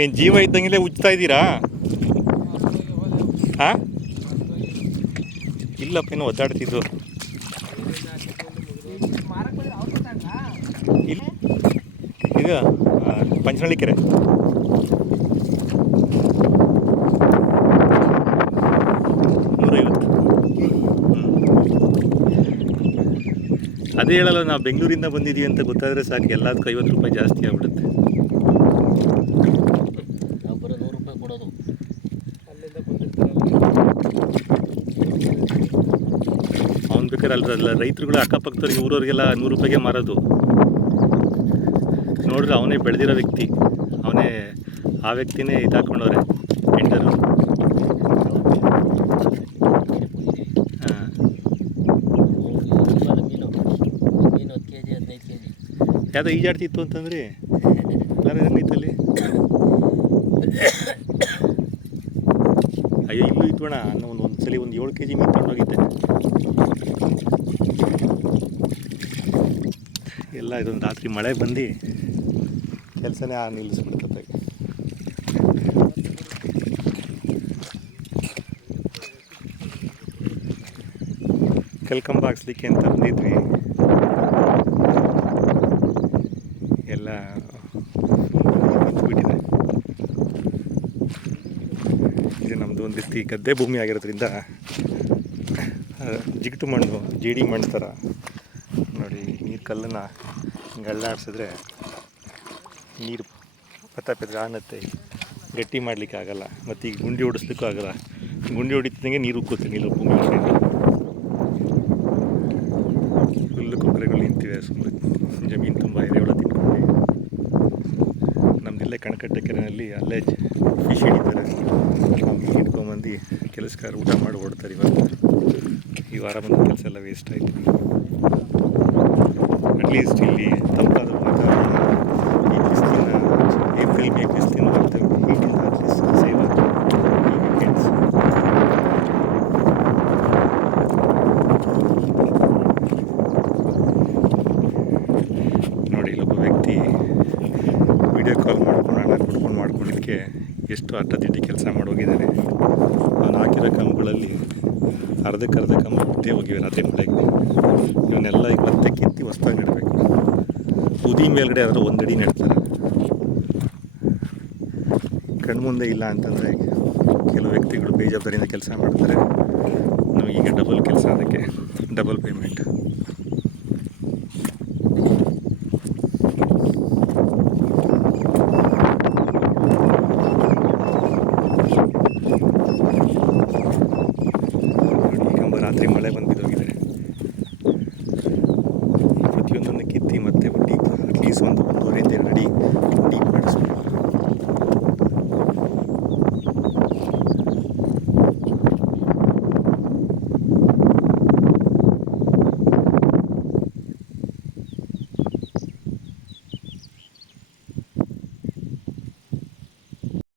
ಏನು ಜೀವ ಇದ್ದಂಗೆ ಉಜ್ತಾ ಇದ್ದೀರಾ? ಹಾಂ, ಇಲ್ಲಪ್ಪ ಏನೋ ಒದ್ದಾಡ್ತಿದ್ರು. ಇಲ್ಲಿ ಇದು ಪಂಚನಹಳ್ಳಿ ಕೆರೆ. ಅದೇ ಹೇಳಲ್ಲ, ನಾವು ಬೆಂಗಳೂರಿಂದ ಬಂದಿದ್ದೀವಿ ಅಂತ ಗೊತ್ತಾದರೆ ಸಾಕು, ಎಲ್ಲದಕ್ಕೂ 50 ರೂಪಾಯಿ ಜಾಸ್ತಿ ಆಗ್ಬಿಡುತ್ತೆ. ನಾವು ಬರೋ 100 ರೂಪಾಯಿ ಕೊಡೋದು. ಅಲ್ಲಿಂದ ಅವ್ನು ಬೇಕಾದ್ರೆ ಅಲ್ಲ ರೈತರುಗಳು ಅಕ್ಕಪಕ್ಕದವ್ರಿಗೆ ಊರವ್ರಿಗೆಲ್ಲ 100 ರೂಪಾಯಿಗೆ ಮಾರೋದು. ನೋಡ್ರಿ, ಅವನೇ ಬೆಳೆದಿರೋ ವ್ಯಕ್ತಿ, ಅವನೇ ಆ ವ್ಯಕ್ತಿನೇ ಇದಾಕೊಂಡವ್ರೆ ಟೆಂಡರು. ಯಾವುದೋ ಈಜಾಡ್ತಿತ್ತು ಅಂತಂದ್ರೆ ಎಲ್ಲರೂ ನೀತಲ್ಲಿ. ಅಯ್ಯೋ, ಇಲ್ಲೂ ಇದ್ವಣ, ನಾನು ಒಂದ್ಸಲಿ 7 kg ಮೀನು ತಗೊಂಡೋಗಿದ್ದೆ. ಎಲ್ಲ ಇದೊಂದು ರಾತ್ರಿ ಮಳೆ ಬಂದು ಕೆಲಸನೇ ನಿಲ್ಲಿಸ್ಬಿಡ್ತದೆ. ಕಲ್ಕಂಬ ಹಾಕ್ಸ್ಲಿಕ್ಕೆ ಅಂತ ಬಂದಿದ್ವಿ, ಎಲ್ಲ ಬಿಟ್ಟಿದೆ. ಇದು ನಮ್ಮದು ಒಂದು ರೀತಿ ಗದ್ದೆ ಭೂಮಿ ಆಗಿರೋದ್ರಿಂದ ಜಿಗಟು ಮಣ್ಣು, ಜೇಡಿ ಮಣ್ಣು ಥರ ನೋಡಿ. ನೀರು ಕಲ್ಲನ್ನು ಗಳ್ಳಾಡಿಸಿದ್ರೆ ನೀರು ಪತ್ರ ಅನ್ನತ್ತೆ, ಗಟ್ಟಿ ಮಾಡಲಿಕ್ಕೆ ಆಗಲ್ಲ. ಮತ್ತು ಈಗ ಗುಂಡಿ ಹೊಡಿಸ್ಲಿಕ್ಕೂ ಆಗಲ್ಲ. ಗುಂಡಿ ಹೊಡಿತಿದ್ದಂಗೆ ನೀರು ಉಕ್ಕುತ್ತೆ ನೀರು ಭೂಮಿ ಒಳಗೆ. ಫುಲ್ಲು ಕೊಕ್ಕರೆಗಳು ನಿಂತಿವೆ ಸುಮ್ಮನೆ, ಜಮೀನು ತುಂಬ ಎರೆಹುಳ ತಿನ್ಕೊಂಡು. ನಮ್ಮದಿಲ್ಲೇ ಕಣಕಟ್ಟೆ ಕೆರೆಯಲ್ಲಿ ಅಲ್ಲೇ ಫಿಶ್ ಹಿಡಿತಾರೆ. ಮೀನು ಹಿಡ್ಕೊಂಬಂದು ಕೆಲಸಗಾರ ಊಟ ಮಾಡಿ ಓಡ್ತಾರೆ. ಈ ವಾರ ಬಂದ ಕೆಲಸ ಎಲ್ಲ ವೇಸ್ಟ್ ಆಯಿತು. ಅಟ್ಲೀಸ್ಟ್ ಇಲ್ಲಿ ತಂಪಾದ ವಾತಾವರಣ, ಈ ಬಿಸಿಲಿನ ಏಪ್ರಿಲ್ ಮೇ ಬಿಸಿಲಿನ ಹೀಟಿಂದ ಅಟ್ಲೀಸ್ಟ್ ಸೇವ್ ಆಯಿತು ಈ ವೀಕೆಂಡ್ಸ್. ನೋಡಿ, ಇಲ್ಲೊಬ್ಬ ವ್ಯಕ್ತಿ ವಿಡಿಯೋ ಕಾಲ್ ಮಾಡ್ಕೊಂಡಿದ್ದಕ್ಕೆ ಎಷ್ಟು ಅಡ್ಡದಿಡ್ಡಿ ಕೆಲಸ ಮಾಡೋಗಿದ್ದಾನೆ. ಅವನು ಹಾಕಿರೋ ಕಂಬಗಳಲ್ಲಿ ಅರ್ಧಕ್ಕರ್ಧ ಕಂಬ ಬಿದ್ದೇ ಹೋಗಿವೆ ರಾತ್ರಿ ಮಳೆಗೆ. ಇವನ್ನೆಲ್ಲ ಈಗ ಮತ್ತೆ ಕಿತ್ತಿ ಹೊಸ್ದಾಗಿ ನೆಡಬೇಕು. ಉದಿ ಮೇಲ್ಗಡೆ ಯಾರಾದ್ರೂ 1 ಅಡಿ ನೆಡ್ತಾರೆ. ಕಣ್ಮುಂದೆ ಇಲ್ಲ ಅಂತಂದರೆ ಕೆಲವು ವ್ಯಕ್ತಿಗಳು ಬೇಜವಾಬ್ದಾರಿಯಿಂದ ಕೆಲಸ ಮಾಡ್ತಾರೆ. ನಮಗೀಗ ಡಬಲ್ ಕೆಲಸ, ಅದಕ್ಕೆ ಡಬಲ್ ಪೇಮೆಂಟ್.